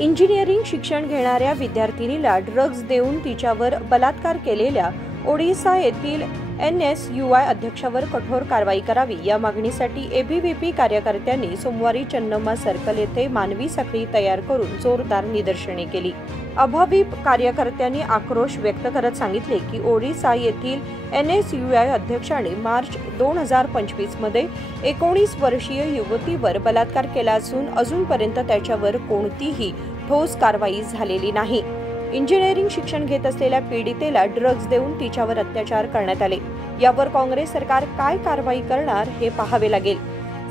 Engineering शिक्षण घेणाऱ्या विद्यार्थिनीला drugs देऊन तिच्यावर बलात्कार केलेल्या ओडिशा येथील NSUI अध्यक्षावर कठोर कारवाई करावी या मागणीसाठी ABVP कार्यकर्त्यांनी सोमवारी चन्नम्मा सर्कल येथे मानवी साखळी तयार करून जोरदार निदर्शने केली। ABVP कार्यकर्त्यांनी आक्रोश व्यक्त करत सांगितले की ओडिशा येथील NSUI अध्यक्षाने मार्च 2025 मध्ये 19 वर्षीय युवतीवर बलात्कार केला असून अजूनपर्यंत त्याच्यावर कोणतीही ठोस कारवाई झालेली नाही। इंजिनिअरिंग शिक्षण घेत असलेल्या पीडितेला ड्रग्ज देऊन तिच्यावर अत्याचार करण्यात आले। यावर काँग्रेस सरकार काय कारवाई करणार हे पाहावे लागेल।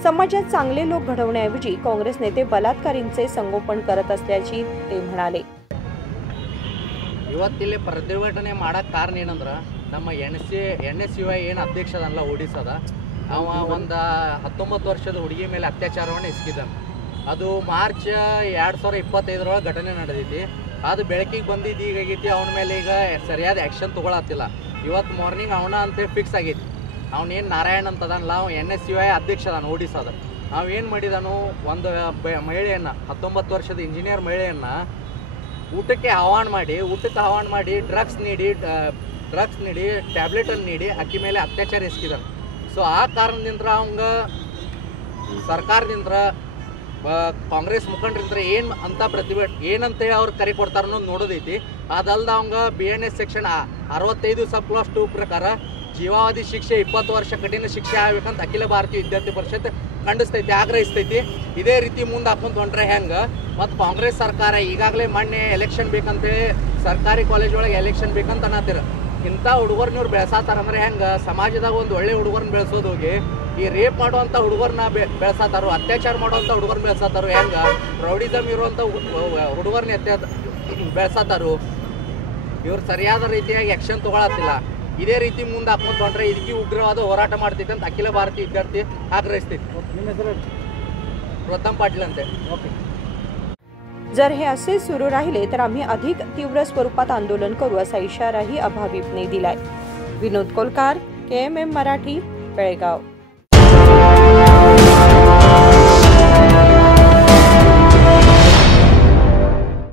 समाजात चांगले लोक घडवण्याऐवजी काँग्रेस नेते बलात्कारींचे संगोपन करत असल्याचे ते म्हणाले। ಇವತ್ತಿಲ್ಲಿ ಪ್ರತಿಭಟನೆ ಮಾಡಕ್ಕೆ ಕಾರಣ ಏನಂದ್ರೆ ನಮ್ಮ NSUI ಏನು ಅಧ್ಯಕ್ಷ ಅದಲ್ಲ ಓಡಿಸಾದ ಅವ ಒಂದು 19 ವರ್ಷದ ಹುಡುಗಿ ಮೇಲೆ ಅತ್ಯಾಚಾರವನ್ನು ಎಸಗಿದ್ದಾನೆ। ಅದು ಮಾರ್ಚ್ 2025 ಘಟನೆ ನಡೆದೈತಿ। ಅದು ಬೆಳಕಿಗೆ ಬಂದಿದ್ದು ಈಗ ಆಗೈತಿ। ಅವನ ಮೇಲೆ ಈಗ ಸರಿಯಾದ ಆ್ಯಕ್ಷನ್ ತೊಗೊಳತ್ತಿಲ್ಲ। ಇವತ್ತು ಮಾರ್ನಿಂಗ್ ಅವನ ಅಂತೇಳಿ ಫಿಕ್ಸ್ ಆಗೈತಿ। ಅವನೇನು ನಾರಾಯಣ್ ಅಂತದಲ್ಲ, ಅವ NSUI ಅಧ್ಯಕ್ಷ ಅದಾನ ಓಡಿಸಾದ। ನಾವೇನು ಮಾಡಿದಾನು, ಒಂದು ಮಹಿಳೆಯನ್ನು 19 ವರ್ಷದ ಇಂಜಿನಿಯರ್ ಮಹಿಳೆಯನ್ನು ಊಟಕ್ಕೆ ಆಹ್ವಾನ ಮಾಡಿ ಡ್ರಗ್ಸ್ ನೀಡಿ ಟ್ಯಾಬ್ಲೆಟನ್ನು ನೀಡಿ ಅಕ್ಕಿ ಮೇಲೆ ಅತ್ಯಾಚಾರ ಎಸಗಿದಾನೆ। ಸೊ ಆ ಕಾರಣದಿಂದ ಅವಂಗ ಸರ್ಕಾರದಿಂದ ಕಾಂಗ್ರೆಸ್ ಮುಖಂಡರಿಂದ ಏನು ಅಂತ ಏನಂತೇಳಿ ಅವ್ರು ಕರೆ ಕೊಡ್ತಾರ ಅನ್ನೋದು ನೋಡೋದೈತಿ। ಅದಲ್ದ ಅವಂಗ BNS ಸೆಕ್ಷನ್ 65(2) ಪ್ರಕಾರ ಜೀವಾವಧಿ ಶಿಕ್ಷೆ 20 ವರ್ಷ ಕಠಿಣ ಶಿಕ್ಷೆ ಆಗಬೇಕಂತ ಅಖಿಲ ಭಾರತೀಯ ವಿದ್ಯಾರ್ಥಿ ಪರಿಷತ್ ಖಂಡಿಸ್ತೈತಿ, ಆಗ್ರಹಿಸ್ತೈತಿ। ಇದೇ ರೀತಿ ಮುಂದೆ ಹಾಕೊಂತ ಹೊಂಟ್ರೆ ಹೆಂಗೆ? ಮತ್ತು ಕಾಂಗ್ರೆಸ್ ಸರ್ಕಾರ ಈಗಾಗಲೇ ಮೊನ್ನೆ ಎಲೆಕ್ಷನ್ ಬೇಕಂತೇಳಿ ಸರ್ಕಾರಿ ಕಾಲೇಜ್ ಒಳಗೆ ಎಲೆಕ್ಷನ್ ಬೇಕಂತ ಅನ್ನತ್ತೀರ। ಇಂಥ ಹುಡುಗರ್ನವ್ರು ಬೆಳೆಸಾತಾರಂದ್ರೆ ಹೆಂಗೆ? ಸಮಾಜದಾಗ ಒಂದು ಒಳ್ಳೆ ಹುಡುಗರನ್ನ ಬೆಳೆಸೋದು ಹೋಗಿ ಈ ರೇಪ್ ಮಾಡುವಂಥ ಹುಡುಗರನ್ನ ಬೆಳೆಸಾತಾರೋ, ಅತ್ಯಾಚಾರ ಮಾಡುವಂಥ ಹುಡುಗರನ್ನ ಬೆಳೆಸಾತಾರೋ, ಹೆಂಗೆ ರೌಡಿಸಮ್ ಇರುವಂಥ ಹುಡುಗರನ್ನ ಬೆಳೆಸಾತಾರೋ? ಇವ್ರು ಸರಿಯಾದ ರೀತಿಯಾಗಿ ಆ್ಯಕ್ಷನ್ ತೊಗೊಳತ್ತಿಲ್ಲ। ಇದೇ ರೀತಿ ಮುಂದೆ ಹಾಕೊಂತ ಹೊಂಟ್ರೆ ಇದಕ್ಕೆ ಉಗ್ರವಾದ ಹೋರಾಟ ಮಾಡ್ತೈತೆ ಅಂತ ಅಖಿಲ ಭಾರತೀಯ विद्यार्थी ಆಗ್ರಹಿಸ್ತೈತಿ। ನಿಮ್ಮ ಹೆಸರು? प्रथम पाटील अंते। जर हे असे सुरू राहिले तर आम्ही अधिक तीव्र स्वरूपात आंदोलन करू असा इशाराही ABVPने दिलाय। विनोद कोलकार, KMM मराठी, बेळगाव।